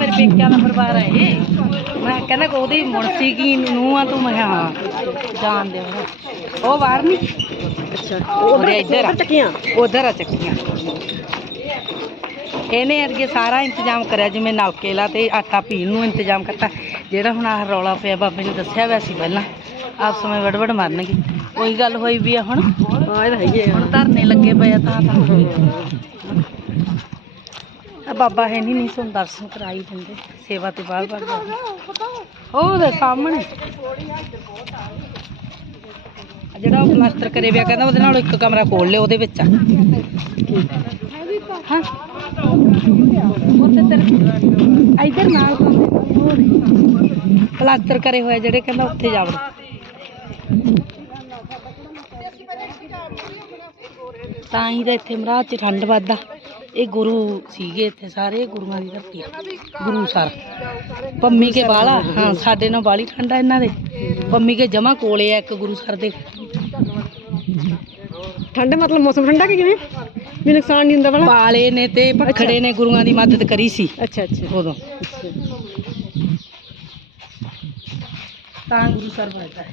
ਮੇਰੇ ਪੇਕਿਆਂ ਦਾ ਪਰਿਵਾਰ ਹੈ ਇਹ। ਮੈਂ ਕਹਿੰਦਾ ਕਿ ਉਹਦੀ ਕੀ ਨੂੰ ਆ ਤੂੰ ਮੈਂ ਕਿਹਾ ਹਾਂ ਜਾਣਦੇ ਹੋ ਉਹ ਬਾਹਰ ਨਹੀਂ ਅੱਛਾ। ਉਹਦੇ ਇੱਧਰ ਆ। ਚੱਕੀਆਂ? ਉਧਰ ਆ ਚੱਕੀਆਂ। ਇਹਨੇ ਅਰਗੇ ਸਾਰਾ ਇੰਤਜ਼ਾਮ ਕਰਿਆ ਜਿਵੇਂ ਨਲਕੇ ਲਾ ਤੇ ਆਟਾ ਪੀਣ ਨੂੰ ਇੰਤਜ਼ਾਮ ਕਰਤਾ। ਜਿਹੜਾ ਹੁਣ ਆਹ ਰੌਲਾ ਪਿਆ ਬਾਬੇ ਨੇ ਦੱਸਿਆ ਹੋਇਆ ਸੀ ਪਹਿਲਾਂ। ਆਪ ਸਮੇਂ ਵੜਵੜ ਮਾਰਨਗੇ। ਉਹੀ ਗੱਲ ਹੋਈ ਵੀ ਆ ਹੁਣ। ਹਾਂ ਇਹ ਹੈਗੀ ਹੁਣ ਧਰਨੇ ਲੱਗੇ ਪਏ ਆ ਤਾਂ ਬਾਬਾ ਹੈ ਨਹੀਂ ਨਹੀਂ ਤੁਹਾਨੂੰ ਦਰਸ਼ਨ ਕਰਾਈ ਦਿੰਦੇ, ਸੇਵਾ ਤੇ ਬਾਹਰ ਬਾਹਰ ਉਹਦੇ ਸਾਹਮਣੇ। ਜਿਹੜਾ ਉਹ ਪਲਾਸਟਰ ਕਰੇ ਵਿਆ ਕਹਿੰਦਾ ਉਹਦੇ ਨਾਲ ਇੱਕ ਕਮਰਾ ਖੋਲ ਲਿਓ ਉਹਦੇ ਵਿੱਚ ਆ। ਹਾਂ। ਉੱਥੇ ਤੇਰੇ ਇਧਰ ਨਾਲ ਪਲਾਸਟਰ ਕਰੇ ਹੋਏ ਜਿਹੜੇ, ਕਹਿੰਦਾ ਉੱਥੇ ਜਾਵੜ ਤਾਂ ਹੀ ਤਾਂ ਇੱਥੇ ਮਹਾਰਾਜ ਚ ਠੰਡ ਵੱਧਦਾ। ਇਹ ਗੁਰੂ ਸੀਗੇ ਇੱਥੇ ਸਾਰੇ ਗੁਰੂਆਂ ਦੀ ਧਰਤੀ ਆ। ਗੁਰੂ ਸਰ। ਪੰਮੀ ਕੇ ਬਾਲਾ ਹਾਂ ਸਾਡੇ ਨਾਲ ਬਾਲੀ ਠੰਡਾ ਇਹਨਾਂ ਦੇ। ਪੰਮੀ ਕੇ ਜਮਾ ਕੋਲੇ ਆ ਇੱਕ ਗੁਰੂ ਸਰ ਦੇ। ਠੰਡੇ ਮਤਲਬ ਮੌਸਮ ਠੰਡਾ ਕਿ ਕਿਵੇਂ? ਵੀ ਨੁਕਸਾਨ ਨਹੀਂ ਹੁੰਦਾ ਵਾਲਾ ਪਾਲੇ ਨੇ ਤੇ ਭਖੜੇ ਨੇ ਗੁਰੂਆਂ ਦੀ ਮਦਦ ਕਰੀ ਸੀ। ਅੱਛਾ ਅੱਛਾ। ਉਦੋਂ। ਤਾਂ ਗੁਰੂ ਸਰ ਬਣਦਾ ਹੈ।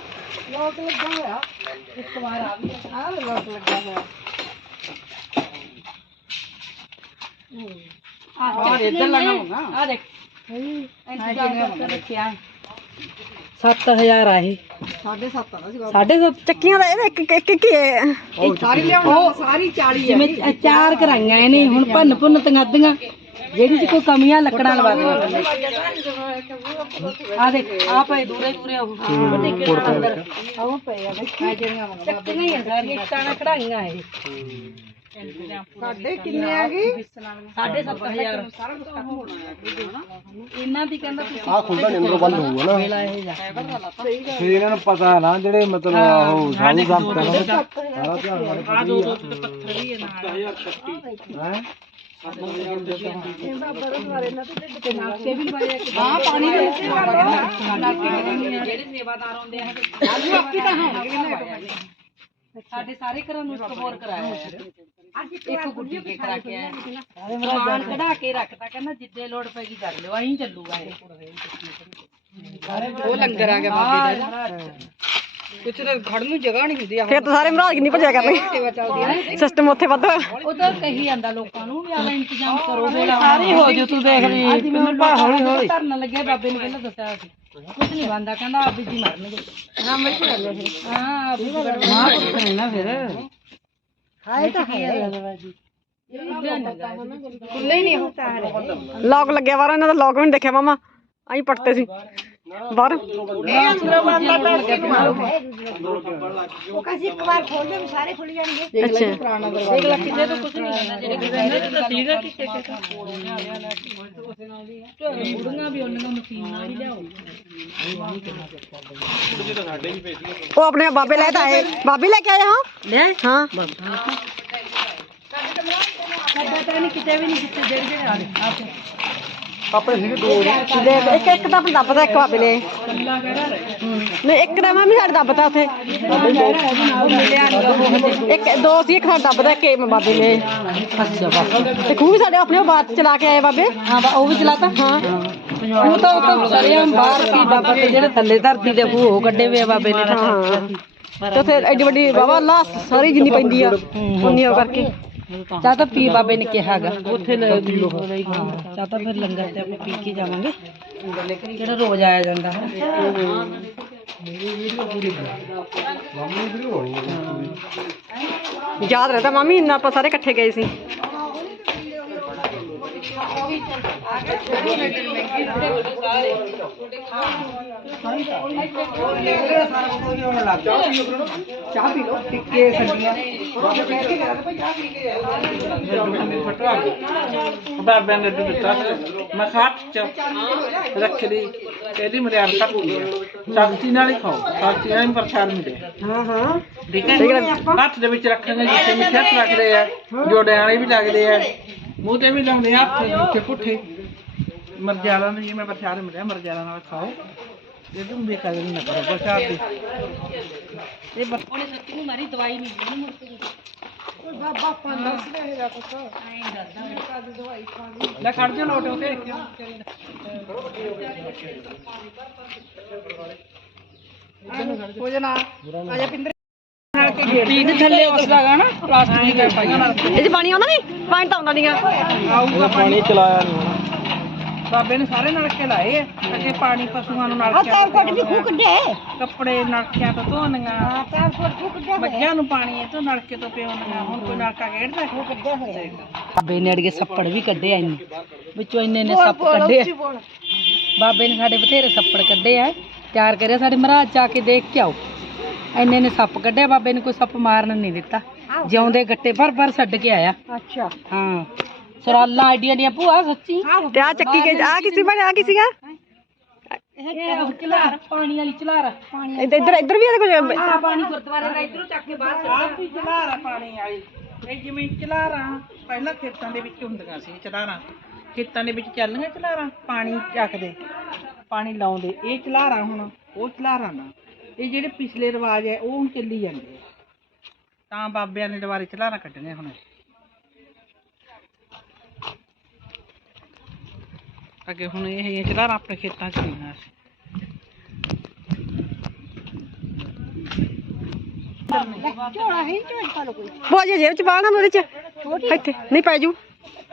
ਆ ਇੱਧਰ ਲਾਣਾ ਹੋਗਾ ਆ ਦੇਖ ਇੰਤਜ਼ਾਮ ਕਰਕੇ ਰੱਖਿਆ। 7000 ਆ ਇਹ। ਸਾਢੇ ਸੱਤ ਚੱਕੀਆਂ ਦਾ ਇਹਦਾ ਇੱਕ ਇੱਕ ਇੱਕ ਹੀ ਹੈ ਸਾਰੀ ਲਿਆਉਣਾ ਸਾਰੀ 40 ਜਿਵੇਂ ਚਾਰ ਕਰਾਈਆਂ ਇਹਨੇ ਹੁਣ ਭੰਨ ਭੁੰਨ ਤੰਗਾਦੀਆਂ। ਜਿਹੜੀ ਚ ਕੋਈ ਕਮੀਆਂ ਲੱਕੜਾਂ ਲਵਾ ਦੇਣੀਆਂ ਆ ਦੇਖ ਆ ਪਏ ਦੂਰੇ ਦੂਰੇ ਉਹ ਅੰਦਰ। ਆਉ ਪਏ ਆ ਦੇਖ ਆ ਜਿਹੜੀਆਂ ਚੱਕੀਆਂ ਹੀ ਆ ਕਢਾਈਆਂ ਇਹ। ਸਾਡੇ ਕਿੰਨੇ ਆ ਸੱਤ ਹਜ਼ਾਰ। ਇਹਨਾਂ ਦੀ ਕਹਿੰਦਾ ਤੁਸੀਂ ਆ ਖੁੱਲਦਾ ਨਹੀਂ ਅੰਦਰੋਂ ਬੰਦ ਹੋਊਗਾ ਨਾ। ਵੇਲਾ ਇਹ ਜਾ। ਫਿਰ ਇਹਨਾਂ ਨੂੰ ਪਤਾ ਨਾ ਜਿਹੜੇ ਮਤਲਬ ਉਹ ਸਾਧੂ ਸੰਤ ਨੇ। ਸਾਰਾ ਧਿਆਨ ਨਾਲ ਆ। ਦੋ ਦੋ ਤੇ ਪੱਥਰ ਵੀ ਹੈ ਨਾਲ। ਹੈ? ਹਾਂ। ਪਾਣੀ ਦੇ ਵਿੱਚ ਜਿਹੜੇ ਸੇਵਾਦਾਰ ਆਉਂਦੇ ਆ ਆਲੂ ਆਪੀ ਤਾਂ ਹੋਣਗੇ ਸਾਡੇ ਸਾਰੇ ਘਰਾਂ ਨੂੰ ਸਕਬੋਰ ਕਰਾਇਆ ਹੋਇਆ ਇੱਕ ਗੁੱਡੀ ਕੇ ਕਰਾ ਕੇ ਆਇਆ। ਸਮਾਨ ਕਢਾ ਕੇ ਰੱਖਤਾ ਕਹਿੰਦਾ ਜਿੱਦੇ ਲੋੜ ਪੈਗੀ ਕਰ ਲਿਓ ਅਸੀਂ ਚੱਲੂਗਾ ਇਹ। ਉਹ ਲੰਗਰ ਆ ਗਿਆ ਬਾਬੇ ਦਾ। ਕੁਛ ਤਾਂ ਖੜ ਨੂੰ ਜਗ੍ਹਾ ਨਹੀਂ ਹੁੰਦੀ ਫਿਰ ਤਾਂ ਸਾਰੇ ਮਹਾਰਾਜ ਕਿੰਨੀ ਭੱਜਿਆ ਕਰਨਗੇ ਸਿਸਟਮ ਉੱਥੇ ਵੱਧ ਉਧਰ ਕਹੀ ਜਾਂਦਾ ਲੋਕਾਂ ਨੂੰ ਵੀ ਆਲਾ ਇੰਤਜ਼ਾਮ ਕਰੋ ਵੇਲਾ ਸਾਰੀ ਹੋ ਜੋ ਤੂੰ ਦੇਖ ਲਈ। ਅੱਜ ਮੈਨੂੰ ਹੌਲੀ ਹੌਲੀ। ਧਰਨ ਲੱਗਿਆ ਬਾਬੇ ਨੇ ਪਹਿਲਾਂ ਦੱਸਿਆ ਸੀ। ਕੁਝ ਨਹੀਂ ਬੰਦਾ ਕਹਿੰਦਾ ਆਪ ਜੀ ਮਰਨਗੇ। ਹਾਂ ਮੈਂ ਕੀ ਕਰ ਲਿਆ ਹਾਂ ਆਪ ਜੀ ਹਾਂ ਕੁਝ ਨਹੀਂ ਨਾ ਫਿਰ। ਹਾਏ ਤਾਂ ਹੈ ਖੁੱਲੇ ਹੀ ਨਹੀਂ ਹੁੰਦਾ ਲੌਕ ਲੱਗਿਆ ਬਾਹਰ ਇਹਨਾਂ ਦਾ ਲੌਕ ਵੀ ਨਹੀਂ ਦੇਖਿਆ ਮਾਮਾ। ਅਸੀਂ ਪੜਤੇ ਸੀ। ਬਾਹਰ ਅੱਛਾ ਦੇਖ ਲੈ ਕਿਤੇ ਤੋਂ ਕੁਝ ਨਹੀਂ ਲੈਣਾ ਜਿਹੜੇ ਕਿਤੇ ਤਾਂ ਸੀਗਾ ਕਿ ਕਿਸੇ ਆਪਣੇ ਬਾਬੇ ਸੀਗੇ ਦੋ ਇੱਕ ਇੱਕ ਇੱਕ ਨੇ। ਨਹੀਂ ਇੱਕ ਦਾ ਮਾਮੀ ਸਾਡੇ ਦੱਬਦਾ ਉੱਥੇ। ਇੱਕ ਦੋ ਸੀ ਇੱਕ ਸਾਡਾ ਦੱਬਦਾ ਇੱਕ ਇਹ ਬਾਬੇ ਨੇ। ਅੱਛਾ ਬਸ। ਤੇ ਖੂਹ ਵੀ ਸਾਡੇ ਆਪਣੇ ਬਾਤ ਚਲਾ ਕੇ ਆਏ ਬਾਬੇ। ਹਾਂ ਉਹ ਵੀ ਚਲਾਤਾ? ਹਾਂ। ਉਹ ਤਾਂ ਉਹ ਤਾਂ ਸਰਿਆਂ ਬਾਹਰ ਕੀ ਡੱਬਾ ਤੇ ਜਿਹੜੇ ਥੱਲੇ ਧਰਤੀ ਦੇ ਖੂਹ ਉਹ ਕੱਢੇ ਹੋਏ ਆ ਬਾਬੇ ਨੇ। ਹਾਂ। ਤੇ ਫਿਰ ਐਡੀ ਵੱਡੀ ਬਾਬਾ ਲਾ ਸਾਰੀ ਜਿੰਨੀ ਪੈਂਦੀ ਆ ਉਨੀ ਉਹ ਕਰਕੇ। ਚਾਹ ਤਾਂ ਪੀ ਬਾਬੇ ਨੇ ਕਿਹਾ ਹੈਗਾ ਉੱਥੇ ਲੈ ਲੋ ਚਾਹ ਤਾਂ ਫਿਰ ਲੰਗਰ ਤੇ ਆਪਾਂ ਪੀ ਕੇ ਜਾਵਾਂਗੇ ਜਿਹੜਾ ਰੋਜ਼ ਆਇਆ ਜਾਂਦਾ ਹੈ ਯਾਦ ਰਹਿੰਦਾ ਮਾਮੀ ਇੰਨਾ ਆਪਾਂ ਸਾਰੇ ਇਕੱਠੇ ਗਏ ਸੀ ਚਾਹ ਪੀ ਲੋ ਟਿੱਕੇ ਸੱਜੀਆਂ ਬਾਬਿਆਂ ਨੇ ਦਿੱਤਾ ਮੈਂ ਖਾਟ ਚ ਰੱਖ ਲਈ ਇਹਦੀ ਮਰਿਆਦਾ ਤੱਕ ਹੋ ਸ਼ਕਤੀ ਨਾਲ ਹੀ। ਖਾਓ ਸ਼ਕਤੀ ਨਾਲ ਹੀ। ਪ੍ਰਸ਼ਾਦ ਮਿਲੇ ਹਾਂ ਹਾਂ ਠੀਕ ਹੈ ਹੱਥ ਦੇ ਵਿੱਚ ਰੱਖਣੇ ਜਿੱਥੇ ਮਿੱਠੇ ਲੱਗਦੇ ਆ ਜੋੜਿਆਂ ਵਾਲੇ ਵੀ ਲੱਗਦੇ ਆ। ਮੂੰਹ ਤੇ ਵੀ ਲਾਉਂਦੇ ਆ ਹੱਥ ਨੀਚੇ ਪੁੱਠੇ। ਮਰਜਾਲਾ ਨੂੰ ਜਿਵੇਂ ਪ੍ਰਸ਼ਾਦ ਮਿਲਿਆ ਮਰਜਾਲਾ ਨਾਲ ਖਾਓ। ਇਹ ਤੁਮ ਵੀ ਕਦਰ ਨਾ ਕਰੋ ਪ੍ਰਸ਼ਾਦ ਦੀ। ਇਹ ਉਹਨੇ ਸੱਚੀ ਨੂੰ ਮਾਰੀ ਦਵਾਈ ਨਹੀਂ ਦੇਣੀ ਮੁੜ ਕੇ। ਲੈ ਖੜ ਜਾ ਲੋਟੋ ਤੇ ਪੀਣ ਥੱਲੇ ਨਾ ਪਲਾਸਟਿਕ ਇਹ 'ਚ ਆਉਂਦਾ ਨਹੀਂ? ਪਾਣੀ ਤਾਂ ਆਉਂਦਾ ਨਹੀਂਗਾ। ਆਊਗਾ ਪਾਣੀ ਚਲਾਇਆ ਨਹੀਂ ਬਾਬੇ ਨੇ ਸਾਰੇ ਨਲਕੇ ਲਾਏ ਆ। ਅੱਗੇ ਪਾਣੀ ਪਸ਼ੂਆਂ ਨੂੰ ਨਲਕਿਆਂ ਤੋਂ ਵੀ ਖੂਹ ਕੱਢੇ ਕੱਪੜੇ ਨਲਕਿਆਂ ਤੋਂ ਧੋਣੀਆਂ ਮੱਝਾਂ ਨੂੰ ਪਾਣੀ ਇਹ ਤੋਂ ਨਲਕੇ ਤੋਂ ਪਿਉਣੀਆਂ ਹੁਣ ਕੋਈ ਨਲਕਾ ਖੇਡਦਾ ਖੂਹ ਕੱਢਿਆ ਹੋਇਆ। ਬਾਬੇ ਨੇ ਅੜਗੇ ਸੱਪੜ ਵੀ ਕੱਢੇ ਆ ਇੰਨੇ। ਵਿੱਚੋਂ ਇੰਨੇ ਇੰਨੇ ਸੱਪ ਕੱਢੇ ਆ। ਬਾਬੇ ਨੇ ਸਾਡੇ ਬਥੇਰੇ ਸੱਪੜ ਕੱਢੇ ਆ। ਤਿਆਰ ਕਰਿਆ ਸਾਡੇ ਮਹਾਰਾਜ ਜਾ ਕੇ ਦੇਖ ਕੇ ਆਓ। ਇੰਨੇ ਇੰਨੇ ਸੱਪ ਕੱਢਿਆ ਬਾਬੇ ਨੇ ਕੋਈ ਸੱਪ ਮਾਰਨ ਨਹੀਂ ਦਿੱਤਾ। ਜਿਉਂਦੇ ਗੱਟੇ ਭਰ ਭਰ ਛੱਡ ਕੇ ਆਇਆ। ਅੱਛਾ। ਹਾਂ। ਸਰਾਲਾਂ ਆਈਡੀਆਂ ਦੀਆਂ ਭੂਆ ਸੱਚੀ। ਤੇ ਆ ਚੱਕੀ ਕੇ ਆ ਕਿਸੇ ਬਣੇ ਆ ਕੀ ਸੀਗਾ? ਇਹ ਚਲਾਰ ਪਾਣੀ ਵਾਲੀ ਚਲਾਰ ਪਾਣੀ ਇੱਧਰ ਇੱਧਰ ਇੱਧਰ ਵੀ ਆ ਕੁਝ ਆ ਪਾਣੀ ਗੁਰਦੁਆਰੇ ਦਾ ਇਧਰੋਂ ਚੱਕ ਕੇ ਬਾਹਰ ਆਹ ਵੀ ਚਲਾਰਾ ਪਾਣੀ ਵਾਲੀ। ਇਹ ਜਿਵੇਂ ਚਲਾਰਾ ਪਹਿਲਾਂ ਖੇਤਾਂ ਦੇ ਵਿੱਚ ਹੁੰਦੀਆਂ ਸੀ ਚਲਾਰਾ ਖੇਤਾਂ ਦੇ ਵਿੱਚ ਚੱਲੀਆਂ ਚਲਾਰਾ ਪਾਣੀ ਚੱਕਦੇ ਪਾਣੀ ਲਾਉਂਦੇ। ਇਹ ਚਲਾਰਾ ਹੁਣ ਉਹ ਚਲਾਰਾ ਨਾ। ਇਹ ਜਿਹੜੇ ਪਿਛਲੇ ਰਿਵਾਜ ਹੈ ਉਹ ਹੁਣ ਚੱਲੀ ਜਾਂਦੇ ਆ। ਤਾਂ ਬਾਬਿਆਂ ਨੇ ਦੁਬਾਰੇ ਚਲਾਰਾ ਕੱਢਣੇ ਹੁਣ। ਅੱਗੇ ਹੁਣ ਇਹ ਚਲਾਰਾ ਆਪਣੇ ਖੇਤਾਂ 'ਚ ਨਹੀਂ ਸੀ। ਉਹ ਜੇ ਜੇਬ ਚ ਪਾਣਾ ਉਹਦੇ ਚ। ਇੱਥੇ ਨਹੀਂ ਪੈ ਜੂ।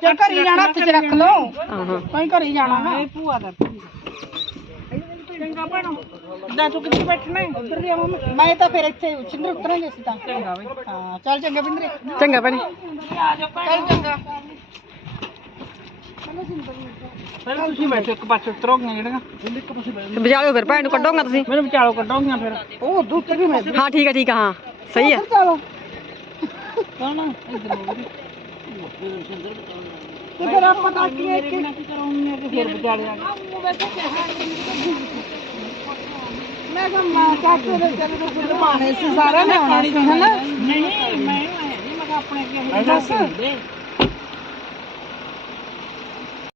ਚੱਲ ਘਰੀ ਜਾਣਾ ਹੱਥ 'ਚ ਰੱਖ ਲਓ। ਹਾਂ ਹਾਂ ਕਹੀਂ ਘਰੀ ਜਾਣਾ ਨਾ। ਇਹ ਭੂਆ ਦਾ ਚੰਗਾ ਭੈਣੋ। ਦਾ ਤੂੰ ਕਿੱਥੇ ਬੈਠਣਾ ਹੈ? ਉੱਧਰ ਦੀ ਆਵਾਂ ਮੈਂ ਤਾਂ ਫਿਰ ਇੱਥੇ ਸਿੰਦਰ ਉਤਰਾਂਗੇ ਅਸੀਂ ਤਾਂ। ਚੰਗਾ ਵੇ ਹਾਂ ਚੱਲ ਚੰਗਾ ਬਿੰਦਰੇ। ਚੰਗਾ ਭੈਣੇ। ਚੱਲ ਚੰਗਾ। ਤੁਸੀਂ ਬੈਠੋ ਇੱਕ ਪਾਸੇ ਉਤਰੋਗੇ ਜਿਹੜੀਆਂ। ਤੇ ਵਿਚਾਲਿਓ ਫਿਰ ਭੈਣ ਨੂੰ ਕੱਢੋਗਾ ਤੁਸੀਂ। ਮੈਨੂੰ ਵਿਚਾਲੋ ਕੱਢੋਗੀਆਂ ਫਿਰ। ਉਹ ਦੁੱਧ ਵੀ ਮੈਂ। ਹਾਂ ਠੀਕ ਹੈ ਠੀਕ ਹੈ ਹਾਂ। ਸਹੀ ਹੈ ਚਲੋ। ਕੌਣ ਇਧਰ ਤੇ ਫਿਰ ਆਪਾਂ ਤਾਂ ਕੀ ਹੈ ਕਿ ਫਿਰ ਵਿਚਾਲੇ ਆ ਮੈਂ ਕਿਹਾ ਮਾਂ ਚਾਚੇ ਦੇ ਚੱਲ ਨੂੰ ਗੁਰਬਾਣੇ ਸੀ ਸਾਰਾ ਨੇ ਆਉਣਾ ਸੀ ਹਨਾ ਨਹੀਂ ਮੈਂ ਨਹੀਂ ਮੈਂ ਕਿਹਾ ਆਪਣੇ ਅੱਗੇ ਦੱਸ।